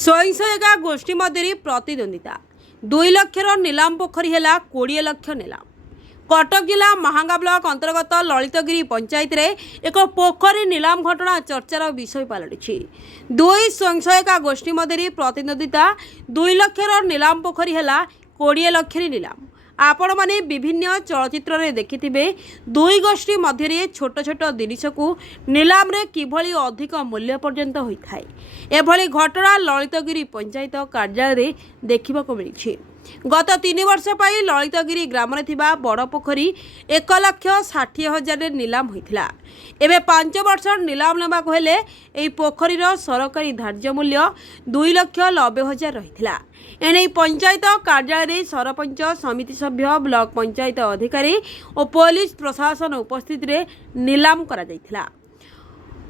स्वयं सहायिका गोष्ठी मध्य प्रतिद्वंदिता 2 लक्षर नीलाम पोखरी है 20 लक्ष नीलाम। कटक जिला महांगा ब्लॉक अंतर्गत ललितगिरी पंचायत रे एक पोखरी नीलाम घटना चर्चार विषय पलटि। 2 स्वयं सहायिका गोष्ठी मध्य प्रतिद्वंदिता 2 लक्षर नीलाम पोखरी है 20 लक्ष नीलाम। आपण माने विभिन्न चलचित्र रे देखिथिबे 2 गोष्ठी मध्य छोट छोट जिनिस को नीलाम रे किभली अधिक मूल्य पर्यंत होई थाए। एभली घटना ललितगिरी पंचायत कार्यालय रे देखिबा को मिली। गत 3 वर्ष पाई ललितगिरी ग्राम रे थिबा बड़ पोखरी 1,60,000 नीलाम होइथिला। एबे 5 वर्ष नीलाम नेबा को हेले एई पोखरीर सरकारी धार्य मूल्य 2,90,000 रहिथिला। एने पंचायत कार्यालय रे सरपंच समिति सभ्य ब्लॉक पंचायत अधिकारी और पुलिस प्रशासन उपस्थित रे नीलाम करा जायथिला।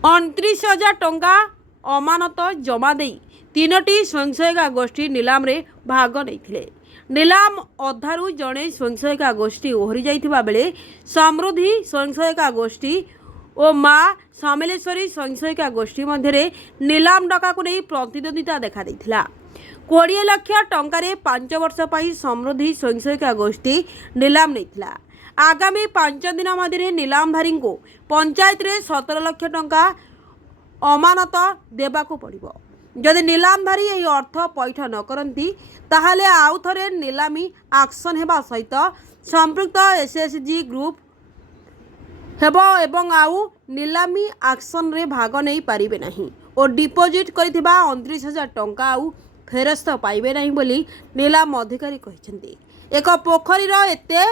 29,000 टंका अमानत जमा देई 3टी स्वयं सहायिका गोष्ठी नीलाम रे भाग नैथिले। नीलाम अधारू जड़े स्वयं सहायिका गोष्ठी ओहरी जाइथिबा बेले समृद्धि स्वयं सहायिका गोष्ठी और माँ सामलेश्वरी स्वयं सहायिका गोष्ठी मध्य नीलाम डका को नहीं प्रतिद्वंदिता देखा देइथिला। 20 लाख टंकार 5 वर्ष पाई समृद्धि स्वयं सहायिका गोष्ठी नीलाम नैथिला। आगामी 5 दिन मध्य नीलामधारी को पंचायत रे 17 लाख टंका अमानत देबाको पड़िबो। जदि नीलामधारी यही अर्थ पैठ न करती ताहले आउ थरे नीलामी एक्शन हेबा सहित संपृक्त एसएसजी ग्रुप हेबो एवं आउ नीलामी एक्शन रे भाग नहीं पारिबे नहीं और डिपोजिट करिथिबा 29,000 टंका आउ फेरस्त पाइबे नहीं बोली नीलाम अधिकारी कहिसेंती। एक पोखरीर एते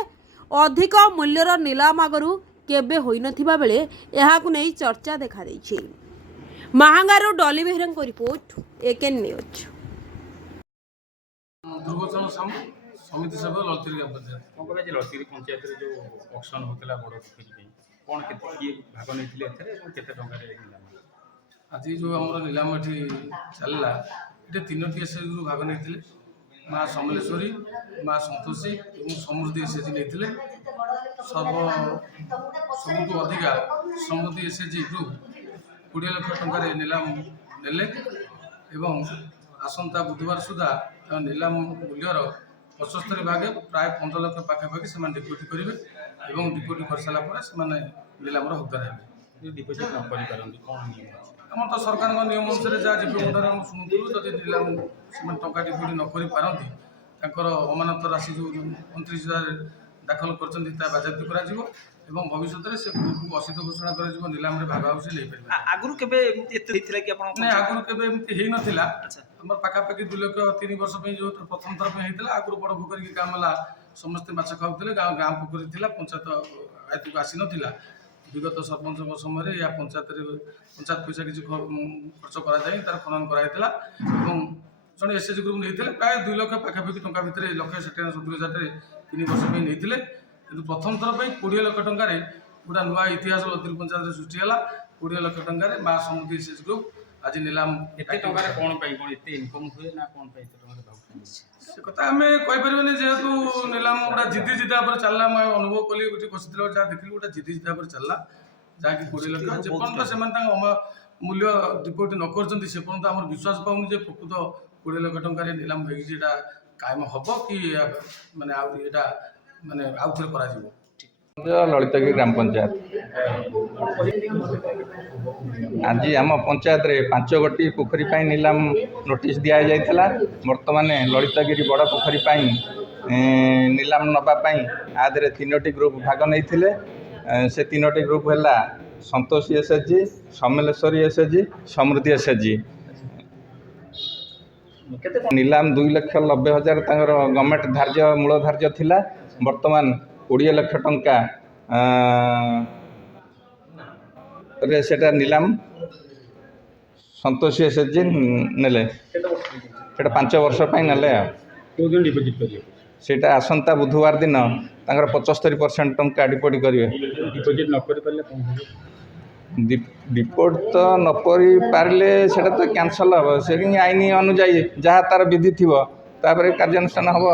अधिक मूल्यर नीलाम आगरू केबे होई नथिबा बेले एहाकु नै चर्चा देखा दैछि। महांगारू डॉली बेहरा को रिपोर्ट एकेन न्यूज। दुर्गोचन समिति सभ्य ललितगिरी पंचायत ललितगिरी पंचायत जो ऑक्शन होता बड़ पोखरी कौन किए भाग नहीं आज जो आम नीलाम ये चलला ये 3टी एसएचजी भाग नहीं माँ समलेश्वरी माँ संतोषी और समृद्धि एसएचजी नहीं सबुठ अधिका समृद्धि एसएचजी ग्रुप 20 लाख टंकार नीलाम नेले एवं आसंता बुधवार सुधा नीलाम मूल्यर 75 भाग प्राय 15 लाख पाखापाखि से डिपोजिट करेंगे और डिपोजिट कर सारापर से नीलाम हकदार हे। डिपोजिट न करें कौन आम तो सरकार नियम अनुसार जहाँ जीवनधारा शुणुलु जदि नीलाम से टंका डिपोजिट न कर अमानत राशि जो 29,000 दाखल कर बाजाती कर भविष्य से ग्रुप को असिद्ध घोषणा कर नीलाम भाग हाउस आगुरी केबे आगुरी केबे एमती हो नाला आम पाखापाखि 2 लाख 3 वर्ष जो प्रथम थर होता आगुरी बड़ पोखरी गाँव मला समस्ते माछ खाऊले गाँ पोखरी थी पंचायत आयत को आसी नाला। विगत सरपंच समय या पंचायत पैसा किसी खर्च कराए तार खनन कराइला जड़े एसएचजी ग्रुप नहीं प्राय 2 लाख पाखापाखि टंका भितर 1,70,000 3 वर्ष नहीं कि प्रथम थर पर 20 लाख टंकार गोटा नुआ इतिहास ललितगिरी पंचायत सृष्टि है। 20 लाख टंकार माँ समृद्धि एसएचजी ग्रुप आज नीलाम कौन इनकम हुए ना कौन से कथा आम कहीपर जेहेतु नीलाम गोटा जिदी जिदा पर चलला अनुभव कली गोटे बसी जहाँ देखिली गोटे जिदी जिदा पर चलला जहाँकि 20 लाख जेपर्यंत से मूल्य डिपोजिट न कर आम विश्वास पाऊनी प्रकृत 20 लाख टंकार नीलाम होगा कायम हम कि माने माने आउ थे कर ललितगिरी ग्राम पंचायत आज आम पंचायत रे 5 गोटी पोखरी नीलाम नोटिस दि जाइथिला। वर्तमान ललितगिरी बड़ पोखरी नीलाम नवापाई आदे 3टी ग्रुप भाग नहीं से 3टी ग्रुप है संतोषी एसएचजी समलेश्वरी एसएचजी समृद्धि एसएचजी। नीलाम 2,90,000 गवर्नमेंट धार्य मूल धार्य थिला। वर्तमान 20 लाख टंका रे सेटा नीलाम संतोषी एसएचजी नेले सेटा 5 वर्ष नेले सेटा आसंता बुधवार दिन 75% टंका डिपोजिट करेंगे। डिपोजिट न कर डिपोजिट तो न पारे सेटा तो कैंसल हम से आईन अनुजाई जहाँ तार विधि थी तापर कार्यानुष्ठान हम।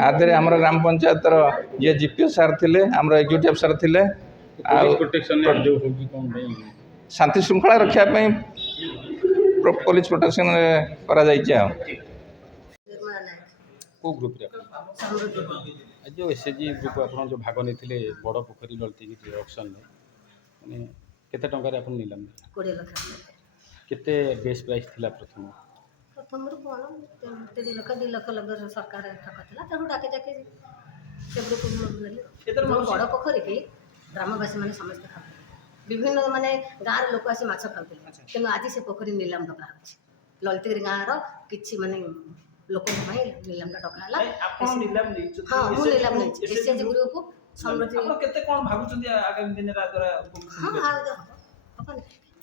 आधे आम ग्राम पंचायत ये जीपीओ सार थे आम एग्जीक्यूटिव सार थे शांति श्रृंखला रखापी ପୋଲିସ ପ୍ରୋଟେକ୍ସନ କରାଯାଇଛି ଆଉ। କେଉଁ ଗ୍ରୁପ୍ରେ ଆଜି ଯେଉଁ ଏସ୍ଏଚ୍ଜି ଗ୍ରୁପ୍ ଆପଣ ଯେଉଁ ଭାଗ ନେଇଥିଲେ ବଡ଼ ପୋଖରୀ ଲଳିତଗିରି ଅକ୍ସନରେ ମାନେ କେତେ ଟଙ୍କାରେ ଆପଣ ନିଲାମ ଦେଲେ? 20 ଲକ୍ଷ। କେତେ ବେସ୍ ପ୍ରାଇସ୍ ଥିଲା ପ୍ରଥମରୁ କ'ଣ 3 ଲକ୍ଷ 2 ଲକ୍ଷ ଲଗର ସରକାର ଠକ ଥିଲା ତେଣୁ ଡାକି ସେ ଗ୍ରୁପ୍ ନେଲେ। ବଡ଼ ପୋଖରୀକି ଗ୍ରାମବାସୀମାନେ ସମସ୍ତେ ଖାଉଥିଲେ, ବିଭିନ୍ନ ମାନେ ଗାଁର ଲୋକ ଆସି ମାଛ ଖାଉଥିଲେ, କିନ୍ତୁ ଆଜି ସେ ପୋଖରୀ ନିଲାମ ଡକା ହେଉଛି। ଲଳିତଗିରି ଗାଁର କିଛି ମାନେ ଲୋକଙ୍କ ପାଇଁ ନିଲାମଟା ଡକା ହେଲା। ହଁ ମୁଁ ନିଲାମ ନେଇଛି ଏସ୍ଏଚ୍ଜି ଗ୍ରୁପ୍ ସମୃଦ୍ଧି। କେତେ କ'ଣ ଭାବୁଛନ୍ତି ଆଗାମୀ ଦିନରେ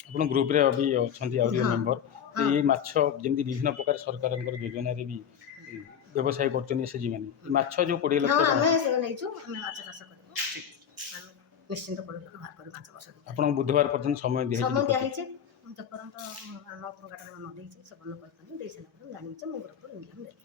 ଆପଣ ଗ୍ରୁପ୍ରେ ବି ଅଛନ୍ତି ଆହୁରି ମେମ୍ବର, ଏଇ ମାଛ ଯେମିତି ବିଭିନ୍ନ ପ୍ରକାର ସରକାରଙ୍କର ଯୋଜନାରେ ବି ବ୍ୟବସାୟ କରୁଛନ୍ତି ଏସ୍ଏଚ୍ଜି ମାନେ, ମାଛ ଯେଉଁ 20 ଲକ୍ଷ ଆମେ ନେଇଛୁ, ଆମେ ମାଛ ଚାଷ କରିବୁ, ଆମେ ନିଶ୍ଚିନ୍ତ 20 ଲକ୍ଷ ବାହାର କରି 5 ବର୍ଷ ଆପଣଙ୍କୁ ବୁଧବାର ପର୍ଯ୍ୟନ୍ତ ସମୟ ଦିଆହେଇଛି। ଯେପର୍ଯ୍ୟନ୍ତ ଆମ ଗାଁରେ ନ ଦେଇଛି ସେପର୍ଯ୍ୟନ୍ତ କହିପାରୁନି, ଦେଇ ସାରିଲା ପରେ ଜାଣିଛି ମୁଁ ଗ୍ରୁପ୍ରୁ ନିଲାମ ଦେଲି।